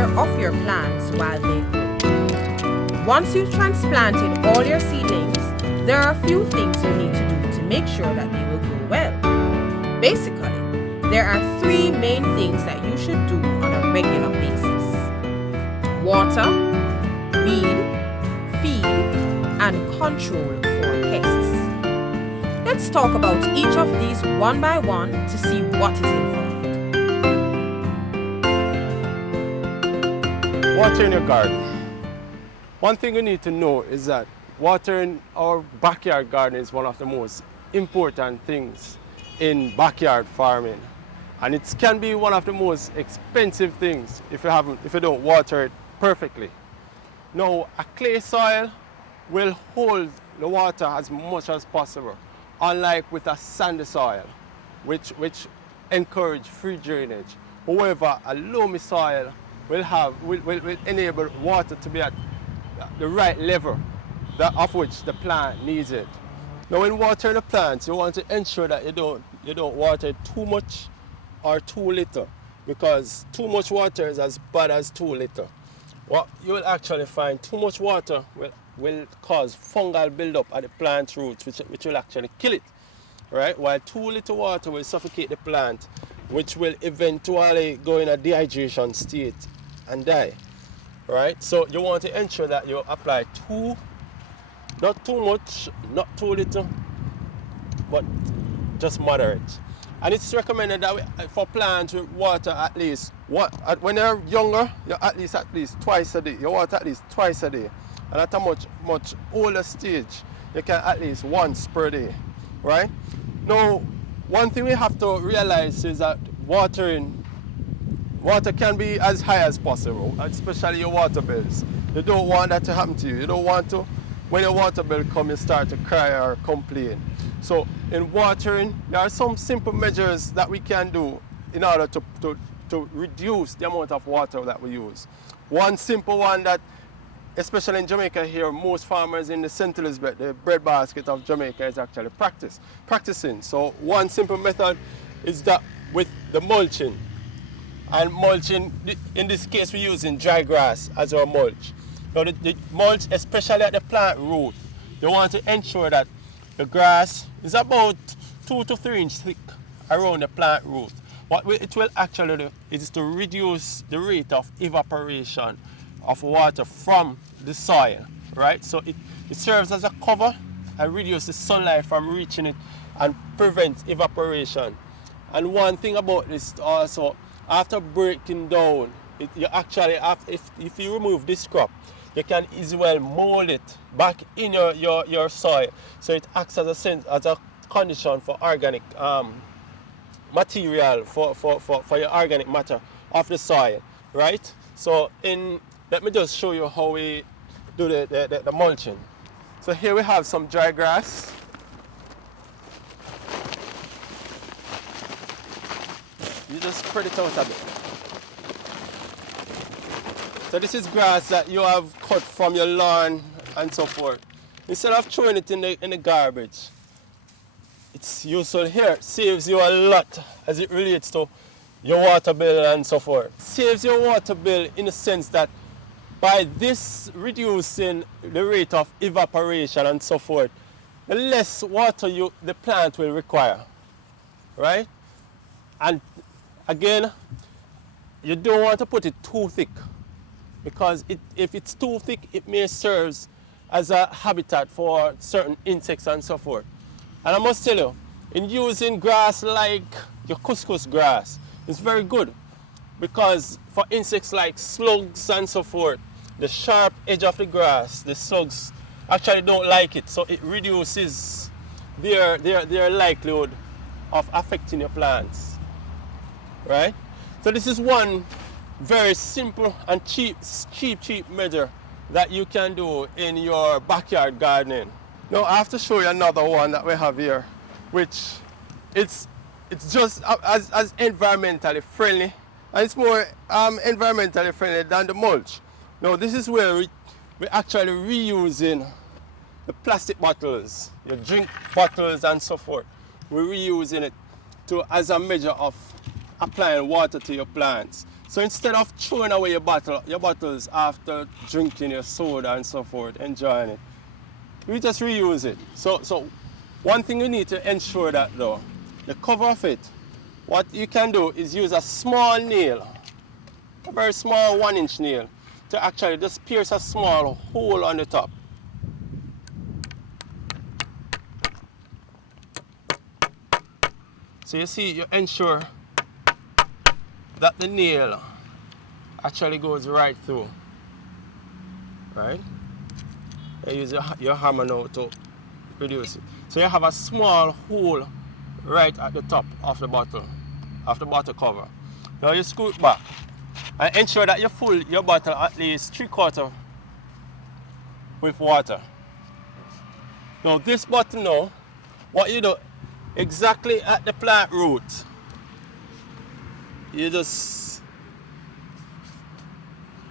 care of your plants while they grow. Once you've transplanted all your seedlings, there are a few things you need to do to make sure that they will grow well. Basically, there are three main things that you should do on a regular basis: water, weed, feed, and control for pests. Let's talk about each of these one by one to see what is involved. Watering your garden. One thing you need to know is that watering our backyard garden is one of the most important things in backyard farming. And it can be one of the most expensive things if you don't water it perfectly. Now, a clay soil will hold the water as much as possible, unlike with a sandy soil, which encourage free drainage. However, a loamy soil will enable water to be at the right level of which the plant needs it. Now, when watering the plants, you want to ensure that you don't water it too much or too little, because too much water is as bad as too little. What you will actually find, too much water will cause fungal buildup at the plant roots, which will actually kill it, right? While too little water will suffocate the plant, which will eventually go in a dehydration state and die, right? So you want to ensure that you apply not too much, not too little, but just moderate. And it's recommended that for plants with water at least, when they're younger, you at least twice a day. You water at least twice a day. And at a much older stage, you can at least once per day, right? Now, one thing we have to realize is that water can be as high as possible, especially your water bills. You don't want that to happen to you. You don't want to, when your water bill comes, you start to cry or complain. So in watering, there are some simple measures that we can do in order to reduce the amount of water that we use. One simple one that, especially in Jamaica here, most farmers in the St. Elizabeth, the breadbasket of Jamaica, is actually practicing. So one simple method is that with the mulching. And mulching, in this case, we're using dry grass as our mulch. Now the mulch, especially at the plant root, you want to ensure that the grass is about 2 to 3 inches thick around the plant root. What it will actually do is to reduce the rate of evaporation of water from the soil, right? So it serves as a cover and reduces sunlight from reaching it and prevents evaporation. And one thing about this also, after breaking down, you actually if you remove this crop, you can easily mold it back in your soil, so it acts as a condition for organic material for your organic matter of the soil, right? So let me just show you how we do the mulching. So here we have some dry grass. You just spread it out a bit. So this is grass that you have cut from your lawn and so forth. Instead of throwing it in the garbage, it's useful here. Saves you a lot as it relates to your water bill and so forth. Saves your water bill in the sense that by this reducing the rate of evaporation and so forth, the less water the plant will require, right? And again, you don't want to put it too thick, because if it's too thick, it may serve as a habitat for certain insects and so forth. And I must tell you, in using grass like your couscous grass, it's very good, because for insects like slugs and so forth, the sharp edge of the grass, the slugs actually don't like it, so it reduces their likelihood of affecting your plants, right? So this is one very simple and cheap measure that you can do in your backyard gardening. Now I have to show you another one that we have here, which it's just as environmentally friendly, and it's more environmentally friendly than the mulch. Now this is where we're actually reusing the plastic bottles, your drink bottles and so forth. We're reusing it as a measure of applying water to your plants. So instead of throwing away your bottles after drinking your soda and so forth, enjoying it, we just reuse it. So one thing you need to ensure that though, the cover of it, what you can do is use a small nail, a very small 1-inch nail, to actually just pierce a small hole on the top. So you see, you ensure that the nail actually goes right through, right? You use your hammer now to reduce it. So you have a small hole right at the top of the bottle cover. Now you screw it back and ensure that you fill your bottle at least 3/4 with water. Now this bottle now, what you do, exactly at the plant root, you just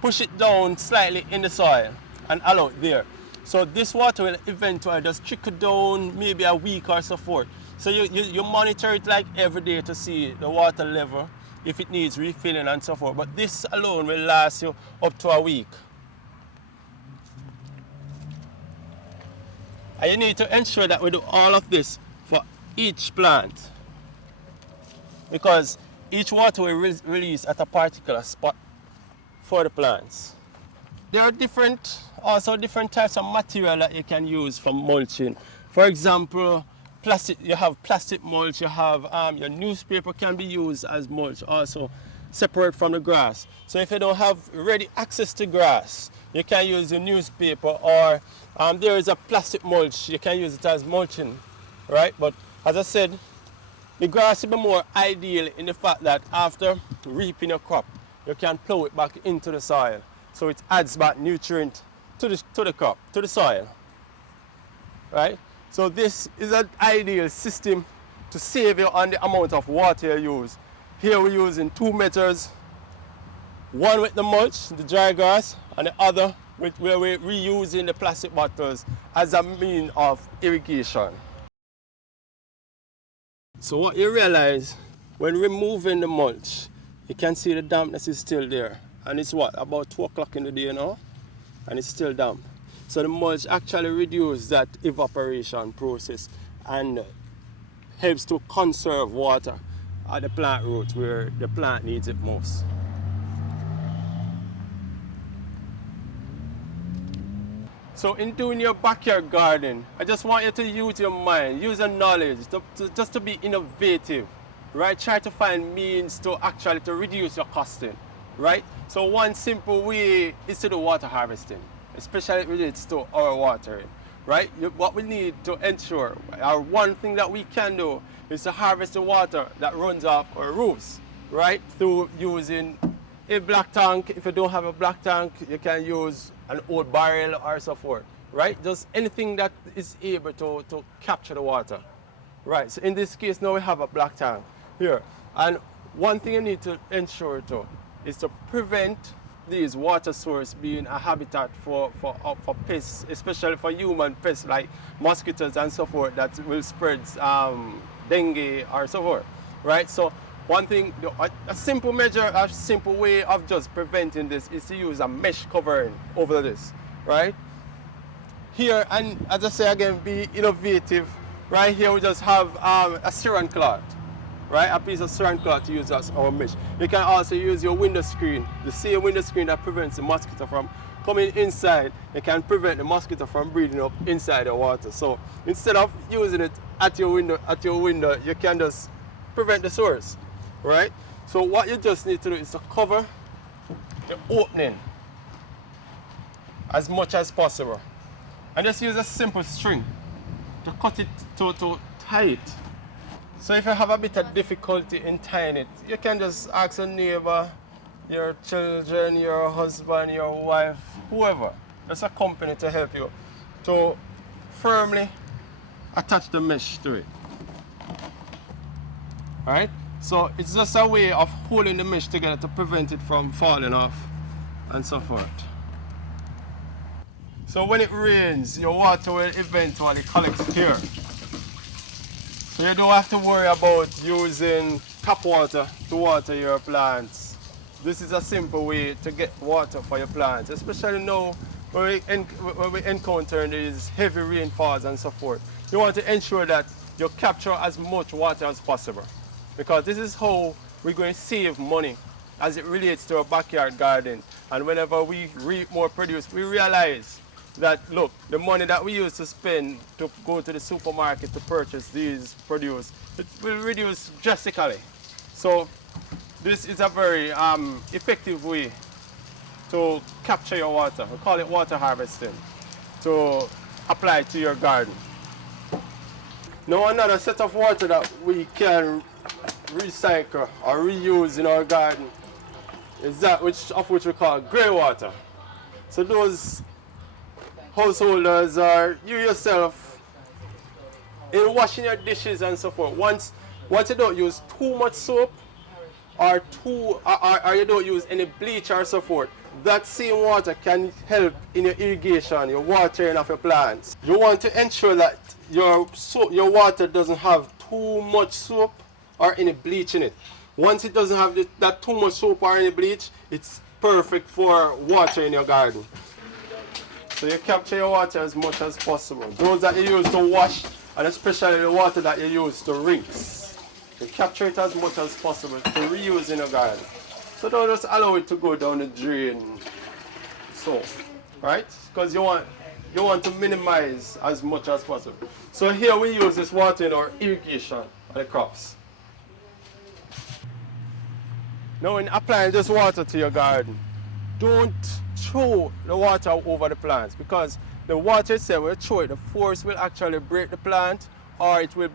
push it down slightly in the soil and allow it there. So this water will eventually just trickle down maybe a week or so forth. So you monitor it like every day to see the water level, if it needs refilling and so forth. But this alone will last you up to a week. And you need to ensure that we do all of this for each plant, because each water will release at a particular spot for the plants. There are also different types of material that you can use for mulching. For example, plastic. You have plastic mulch. You have your newspaper can be used as mulch, also separate from the grass. So if you don't have ready access to grass, you can use your newspaper, or there is a plastic mulch. You can use it as mulching, right? But as I said, the grass will be more ideal in the fact that after reaping your crop, you can plow it back into the soil. So it adds back nutrient to the crop, to the soil, right? So this is an ideal system to save you on the amount of water you use. Here we're using 2 meters, one with the mulch, the dry grass, and the other where we're reusing the plastic bottles as a means of irrigation. So what you realize, when removing the mulch, you can see the dampness is still there. And it's what, about 2 o'clock in the day now? And it's still damp. So the mulch actually reduces that evaporation process and helps to conserve water at the plant root where the plant needs it most. So in doing your backyard garden, I just want you to use your mind, use your knowledge, just to be innovative, right? Try to find means to actually to reduce your costing, right? So one simple way is to do water harvesting, especially relates to our watering, right? What we need to ensure, or one thing that we can do, is to harvest the water that runs off our roofs, right? Through using a black tank. If you don't have a black tank, you can use an old barrel or so forth, right? Just anything that is able to capture the water, right? So in this case now we have a black tank here. And one thing you need to ensure too is to prevent these water sources being a habitat for pests, especially for human pests like mosquitoes and so forth that will spread dengue or so forth, right? So one thing, a simple measure, a simple way of just preventing this is to use a mesh covering over this, right? Here, and as I say again, be innovative. Right here we just have a saran cloth, right? A piece of saran cloth to use as our mesh. You can also use your window screen, the same window screen that prevents the mosquito from coming inside. It can prevent the mosquito from breeding up inside the water. So instead of using it at your window, you can just prevent the source. Right? So what you just need to do is to cover the opening as much as possible. And just use a simple string to cut it to tie it. So if you have a bit of difficulty in tying it, you can just ask a neighbor, your children, your husband, your wife, whoever. Just a company to help you to firmly attach the mesh to it. Alright? So it's just a way of holding the mesh together to prevent it from falling off and so forth. So when it rains, your water will eventually collect here. So you don't have to worry about using tap water to water your plants this is a simple way to get water for your plants, especially now when we encounter these heavy rainfalls and so forth. You want to ensure that you capture as much water as possible, because this is how we're going to save money as it relates to our backyard garden. And whenever we reap more produce, we realize that, look, the money that we used to spend to go to the supermarket to purchase these produce, it will reduce drastically. So this is a very effective way to capture your water. We call it water harvesting, to apply to your garden. Now another set of water that we can recycle or reuse in our garden is that which we call grey water. So those householders or you yourself, in washing your dishes and so forth, once you don't use too much soap or you don't use any bleach or so forth, that same water can help in your irrigation, your watering of your plants. You want to ensure that your water doesn't have too much soap or any bleach in it. Once it doesn't have that too much soap or any bleach, it's perfect for watering your garden. So you capture your water as much as possible. Those that you use to wash, and especially the water that you use to rinse, you capture it as much as possible to reuse in your garden. So don't just allow it to go down the drain. So, right? Because you want to minimize as much as possible. So here we use this water in our irrigation of the crops. Now in applying this water to your garden, don't throw the water over the plants, because the water itself will throw it, the force will actually break the plant, or it will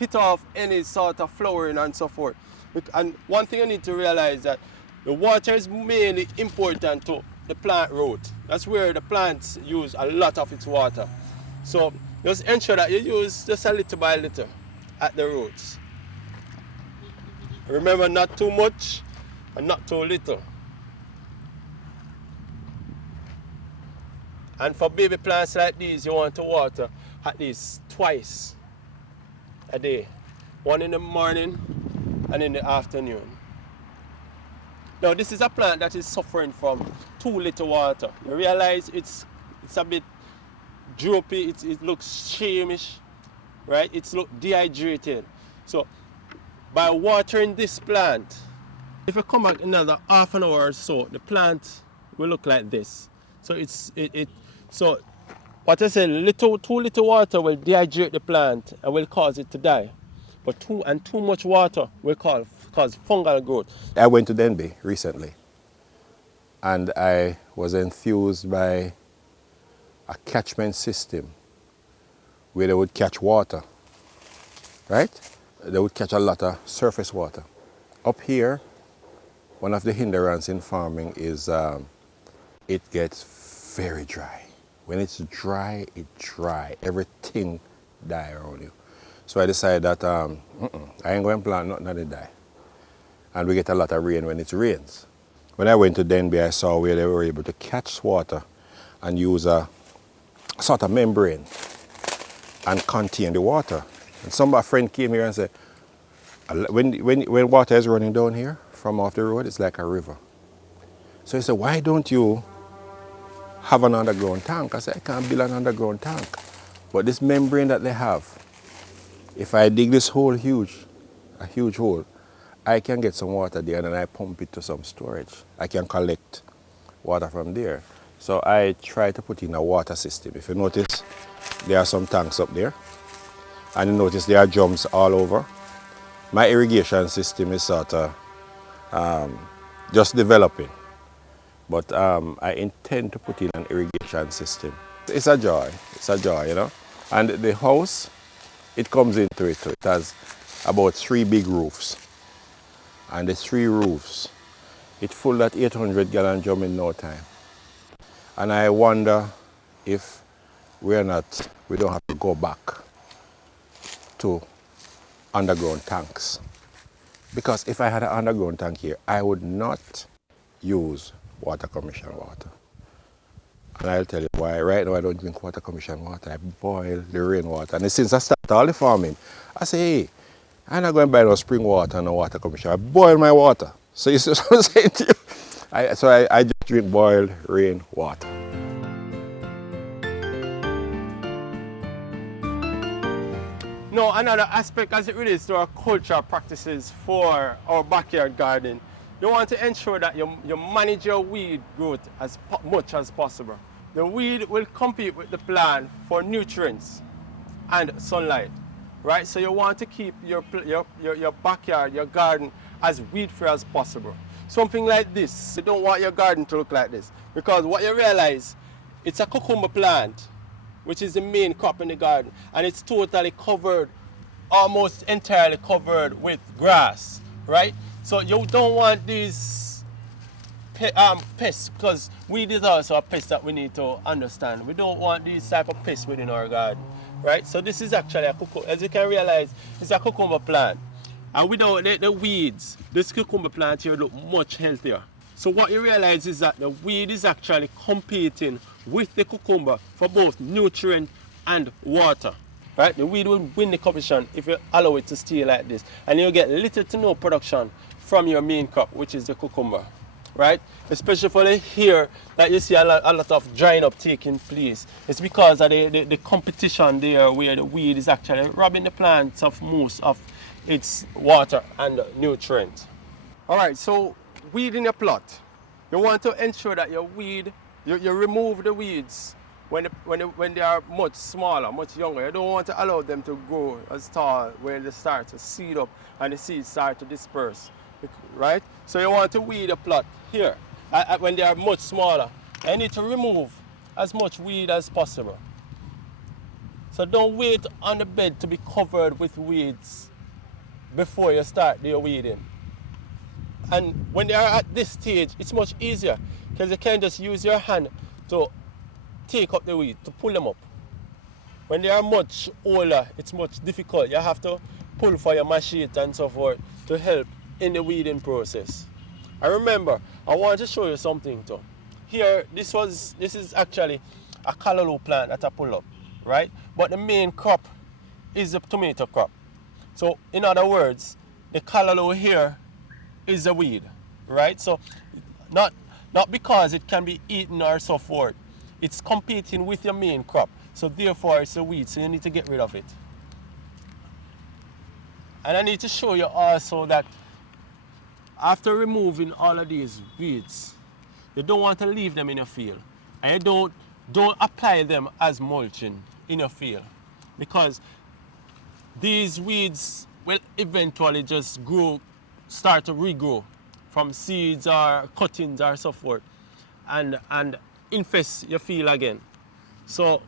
hit off any sort of flowering and so forth. And one thing you need to realize that the water is mainly important to the plant root. That's where the plants use a lot of its water. So just ensure that you use just a little by little at the roots. Remember, not too much and not too little. And for baby plants like these, you want to water at least twice a day. One in the morning and in the afternoon. Now this is a plant that is suffering from too little water. You realize it's a bit droopy, it looks shameish, right? It's look dehydrated. So by watering this plant, if you come back another half an hour or so, the plant will look like this. So so what I say, too little water will dehydrate the plant and will cause it to die. But too much water will cause fungal growth. I went to Denby recently and I was enthused by a catchment system where they would catch water, right? They would catch a lot of surface water. Up here, one of the hindrances in farming is it gets very dry. When it's dry, everything die around you. So I decided that I ain't going to plant nothing that die. And we get a lot of rain when it rains. When I went to Denby, I saw where they were able to catch water and use a sort of membrane and contain the water. And a friend came here and said, when water is running down here from off the road, it's like a river. So he said, why don't you have an underground tank? I said, I can't build an underground tank. But this membrane that they have, if I dig this hole a huge hole, I can get some water there and then I pump it to some storage. I can collect water from there. So I try to put in a water system. If you notice, there are some tanks up there. And you notice there are drums all over. My irrigation system is sort of just developing. But I intend to put in an irrigation system. It's a joy, you know. And the house, it comes into it. It has about 3 big roofs. And the 3 roofs, it full that 800-gallon drum in no time. And I wonder if we don't have to go back to underground tanks. Because if I had an underground tank here, I would not use water commission water. And I'll tell you why. Right now I don't drink water commission water. I boil the rainwater. And since I started all the farming, I say, hey, I'm not going to buy no spring water, no water commission. I boil my water. So you see what I'm saying to you? I just drink boiled rain water. No, another aspect as it relates to our cultural practices for our backyard garden, you want to ensure that you manage your weed growth as much as possible. The weed will compete with the plant for nutrients and sunlight, right? So you want to keep your backyard, your garden, as weed-free as possible. Something like this, you don't want your garden to look like this, because what you realize, it's a cucumber plant, which is the main crop in the garden, and it's totally covered, almost entirely covered with grass, right? So you don't want these pests, because weed is also a pest that we need to understand. We don't want these type of pests within our garden, right? So this is actually a cucumber, as you can realize, it's a cucumber plant. And without the weeds, this cucumber plant here look much healthier. So what you realize is that the weed is actually competing with the cucumber for both nutrient and water. Right? The weed will win the competition if you allow it to stay like this. And you'll get little to no production from your main crop, which is the cucumber. Right? Especially for the here that you see a lot of drying up taking place. It's because of the competition there where the weed is actually robbing the plants of most of its water and nutrient. Alright, so weed in your plot. You want to ensure that your weed, you remove the weeds when they are much smaller, much younger. You don't want to allow them to grow as tall where they start to seed up and the seeds start to disperse, right? So you want to weed a plot here when they are much smaller. And you need to remove as much weed as possible. So don't wait on the bed to be covered with weeds before you start your weeding. And when they are at this stage, it's much easier because you can just use your hand to take up the weed, to pull them up. When they are much older, it's much difficult. You have to pull for your machete and so forth to help in the weeding process. And remember, I want to show you something too. Here, this is actually a callaloo plant that I pull up, right? But the main crop is the tomato crop. So in other words, the callaloo here is a weed, right? So not because it can be eaten or so forth. It's competing with your main crop. So therefore it's a weed, so you need to get rid of it. And I need to show you also that after removing all of these weeds, you don't want to leave them in your field. And you don't apply them as mulching in your field, because these weeds will eventually just start to regrow from seeds or cuttings or so forth and infest your field again. So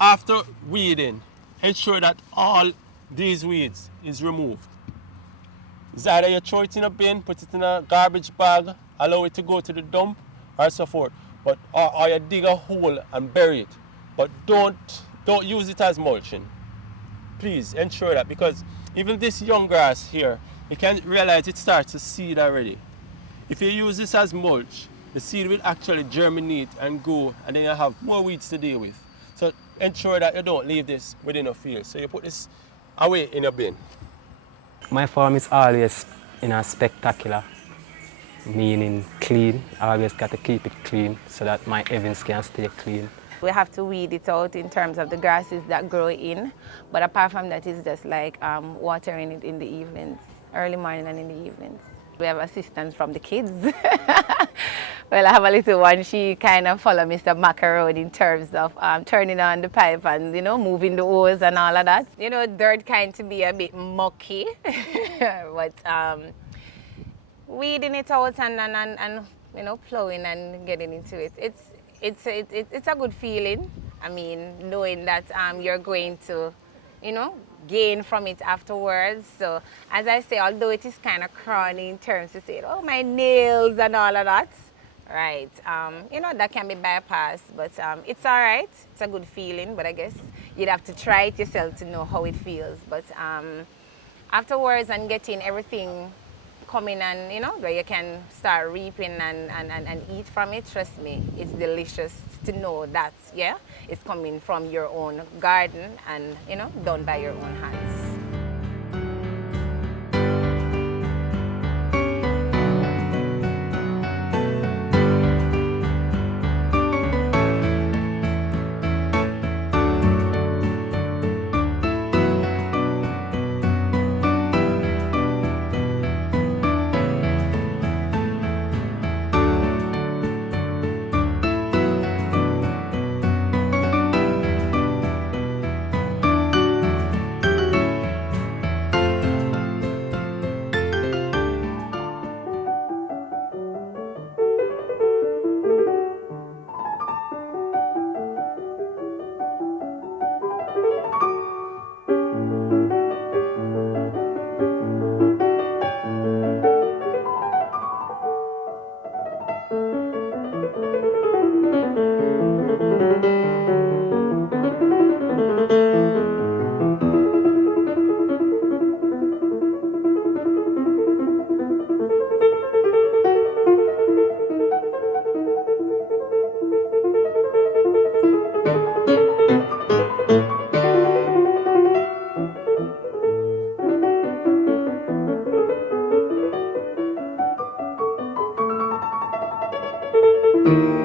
after weeding, ensure that all these weeds is removed. It's either you throw it in a bin, put it in a garbage bag, allow it to go to the dump or so forth, but or you dig a hole and bury it. But don't use it as mulching. Please ensure that, because even this young grass here, you can realize it starts to seed already. If you use this as mulch, the seed will actually germinate and grow, and then you have more weeds to deal with. So ensure that you don't leave this within a field. So you put this away in a bin. My farm is always spectacular, meaning clean. I always got to keep it clean so that my Evans can stay clean. We have to weed it out in terms of the grasses that grow in, but apart from that, it's just like watering it in the evenings, early morning and in the evenings. We have assistance from the kids. Well, I have a little one, she kind of follows Mr. Macaron in terms of turning on the pipe and, moving the hose and all of that. Dirt kind to be a bit mucky, but weeding it out and plowing and getting into it. It's a good feeling. I mean, knowing that you're going to, gain from it afterwards. So, as I say, although it is kind of crony in terms of saying, oh, my nails and all of that, right? That can be bypassed, but it's all right. It's a good feeling, but I guess you'd have to try it yourself to know how it feels. But afterwards and getting everything coming and, where you can start reaping and eat from it, trust me, it's delicious to know that, it's coming from your own garden and, done by your own hands. you.